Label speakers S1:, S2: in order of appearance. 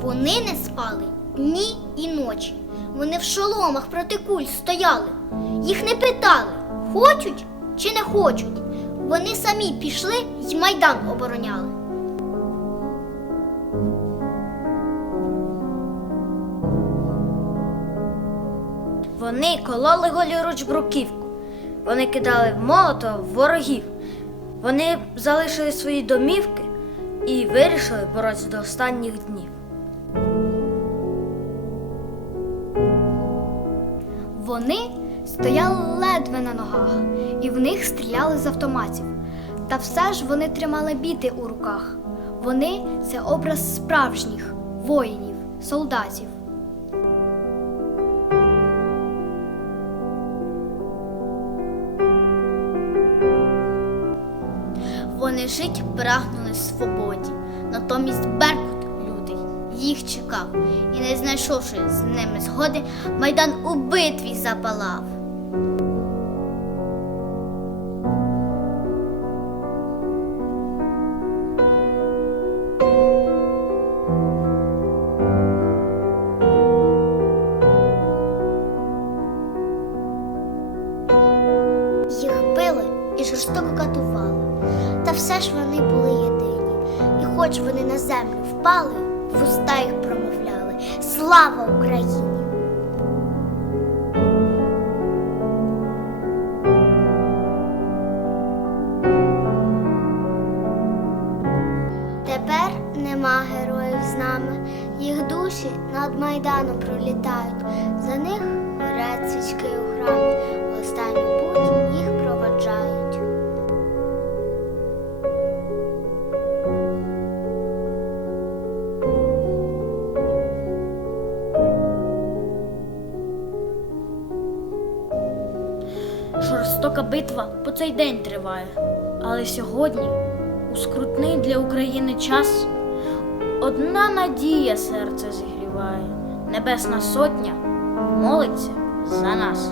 S1: Вони не спали дні і ночі. Вони в шоломах проти куль стояли. Їх не питали, хочуть чи не хочуть. Вони самі пішли й майдан обороняли.
S2: Вони кололи голіруч бруківку. Вони кидали в молото ворогів. Вони залишили свої домівки і вирішили боротися до останніх днів.
S1: Вони стояли ледве на ногах, і в них стріляли з автоматів. Та все ж вони тримали біти у руках. Вони це образ справжніх воїнів, солдатів. Вони жить прагнули свободі, натомість Беркут їх чекав, і, не знайшовши з ними згоди, майдан у битві запалав. Їх били і жорстоко катували, та все ж вони були єдині. І хоч вони на землю впали, в уста їх промовляли Слава Україні! Тепер нема героїв з нами, їх душі над майданом пролітають. За них горять свічки у храмі,
S2: Жорстока битва по цей день триває. Але сьогодні, у скрутний для України час, одна надія серце зігріває. Небесна сотня молиться за нас.